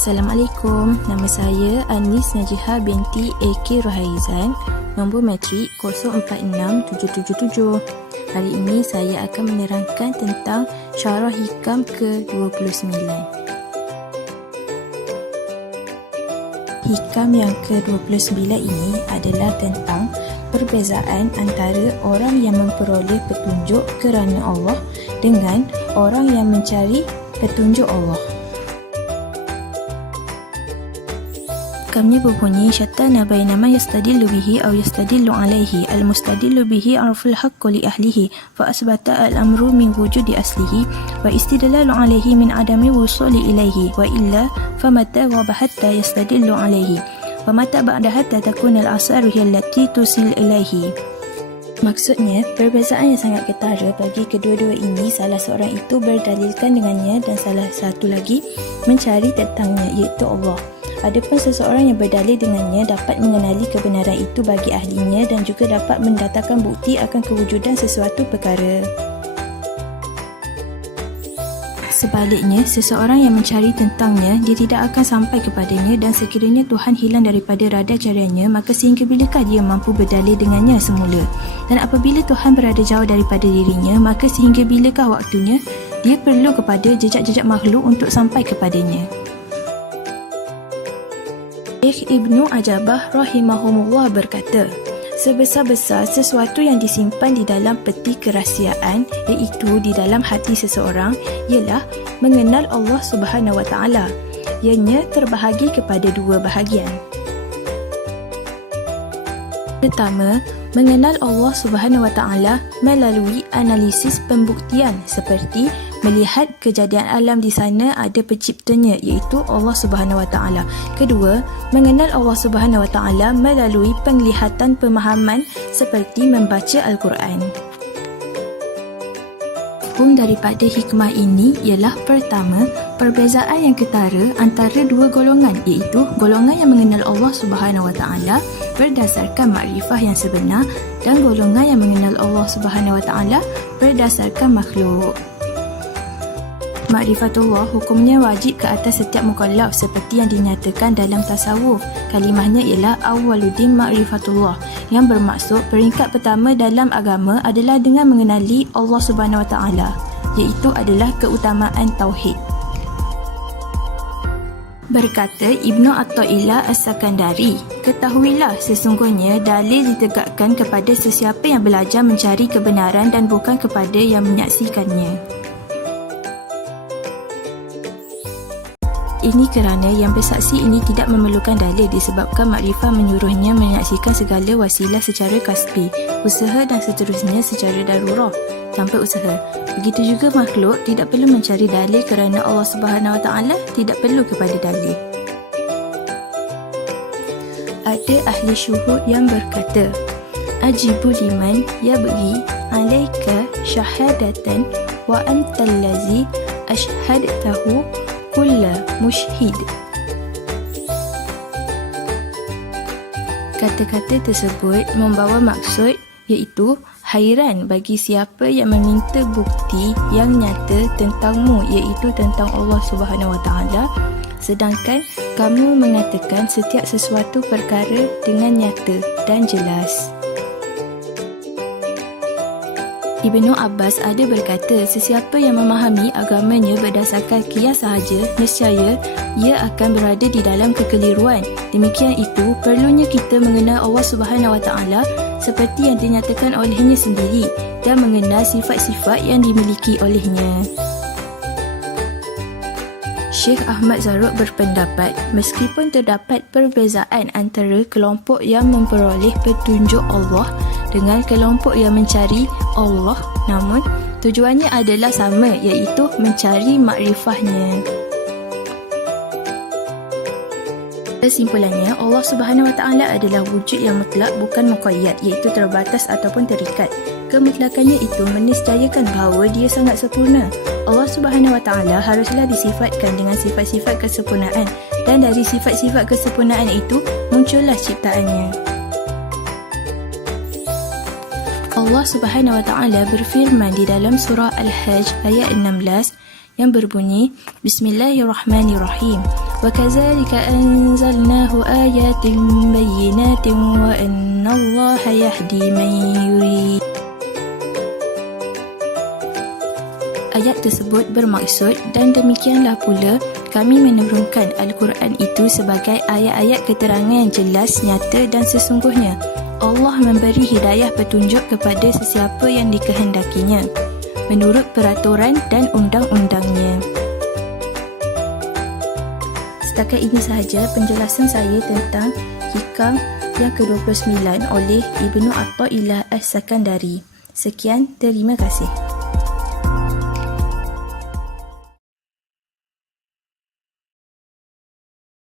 Assalamualaikum, nama saya Anis Najihah binti AK Rohaizan, nombor matrik 046777. Hari ini saya akan menerangkan tentang Syarah Hikam ke-29. Hikam yang ke-29 ini adalah tentang perbezaan antara orang yang memperoleh petunjuk kerana Allah dengan orang yang mencari petunjuk Allah. Hikamnya berbunyi syattana baina ma yastadillu bihi aw yastadillu alayhi al-mustadillu bihi arful haqqi li ahlihi fa asbata al-amru min wujudi aslihi wa istidlalu alayhi min adami wusuli ilayhi wa illa famata ghaba hatta yastadillu alayhi wa mata ba'da hatta takun al-asaru hiya allati tusil ilayhi. Maksudnya, perbezaan yang sangat ketara bagi kedua-dua ini, salah seorang itu berdalilkan dengannya dan salah satu lagi mencari tentangnya, iaitu Allah. Adapun seseorang yang berdalil dengannya dapat mengenali kebenaran itu bagi ahlinya dan juga dapat mendatangkan bukti akan kewujudan sesuatu perkara. Sebaliknya, seseorang yang mencari tentangnya, dia tidak akan sampai kepadanya dan sekiranya Tuhan hilang daripada radar cariannya, maka sehingga bilakah dia mampu berdalil dengannya semula? Dan apabila Tuhan berada jauh daripada dirinya, maka sehingga bilakah waktunya dia perlu kepada jejak-jejak makhluk untuk sampai kepadanya? Syekh Ibnu Ajabah rahimahumullah berkata, sebesar-besar sesuatu yang disimpan di dalam peti kerahsiaan, iaitu di dalam hati seseorang, ialah mengenal Allah Subhanahu Wa Taala. Ianya terbahagi kepada dua bahagian. Pertama, mengenal Allah Subhanahu Wa Taala melalui analisis pembuktian seperti melihat kejadian alam di sana ada penciptanya, iaitu Allah Subhanahu Wa Taala. Kedua, mengenal Allah Subhanahu Wa Taala melalui penglihatan pemahaman seperti membaca Al-Quran. Hukum daripada hikmah ini ialah pertama, perbezaan yang ketara antara dua golongan, iaitu golongan yang mengenal Allah Subhanahu Wa Taala berdasarkan makrifah yang sebenar dan golongan yang mengenal Allah Subhanahu Wa Taala berdasarkan makhluk. Makrifatullah hukumnya wajib ke atas setiap mukallaf seperti yang dinyatakan dalam tasawuf. Kalimahnya ialah awwaluddin makrifatullah, yang bermaksud peringkat pertama dalam agama adalah dengan mengenali Allah Subhanahu Wa Taala, iaitu adalah keutamaan tauhid. Berkata Ibnu Athaillah As-Sakandari, ketahuilah sesungguhnya dalil ditegakkan kepada sesiapa yang belajar mencari kebenaran dan bukan kepada yang menyaksikannya. Ini kerana yang bersaksi ini tidak memerlukan dalil disebabkan makrifah menyuruhnya menyaksikan segala wasilah secara kasbi, usaha dan seterusnya secara darurah, tanpa usaha. Begitu juga makhluk tidak perlu mencari dalil kerana Allah Subhanahu Wa Taala tidak perlu kepada dalil. Ada ahli syuhud yang berkata, ajibu liman yabghi alaika syahadatan wa antallazi ashhadtahu kulla mushhid. Kata-kata tersebut membawa maksud, iaitu hairan bagi siapa yang meminta bukti yang nyata tentangmu, iaitu tentang Allah Subhanahu Wa Taala, sedangkan kamu mengatakan setiap sesuatu perkara dengan nyata dan jelas. Ibnu Abbas ada berkata, sesiapa yang memahami agamanya berdasarkan qiyas sahaja, nescaya ia akan berada di dalam kekeliruan. Demikian itu, perlunya kita mengenal Allah Subhanahu Wa Taala seperti yang dinyatakan olehnya sendiri dan mengenal sifat-sifat yang dimiliki olehnya. Syekh Ahmad Zarruq berpendapat, meskipun terdapat perbezaan antara kelompok yang memperoleh petunjuk Allah dengan kelompok yang mencari Allah, namun tujuannya adalah sama, iaitu mencari makrifahnya. Kesimpulannya, Allah Subhanahu Wa Taala adalah wujud yang mutlak, bukan muqayyad, iaitu terbatas ataupun terikat. Kemutlakannya itu meniscayakan bahawa dia sangat sempurna. Allah Subhanahu Wa Taala haruslah disifatkan dengan sifat-sifat kesempurnaan, dan dari sifat-sifat kesempurnaan itu muncullah ciptaannya. Allah Subhanahu Wa Taala berfirman di dalam surah Al-Hajj ayat 16 yang berbunyi, Bismillahirrahmanirrahim. وَكَذَلِكَ أَنزَلْنَاهُ آيَاتٍ بَيِّنَاتٍ وَأَنَّ اللَّهَ يَهْدِي مَن يُرِيدُ. Ayat tersebut bermaksud, dan demikianlah pula kami menurunkan Al-Quran itu sebagai ayat-ayat keterangan yang jelas, nyata dan sesungguhnya. Allah memberi hidayah petunjuk kepada sesiapa yang dikehendakinya menurut peraturan dan undang-undangnya. Setakat ini sahaja penjelasan saya tentang hikam yang ke-29 oleh Ibnu Athaillah As-Sakandari. Sekian, terima kasih.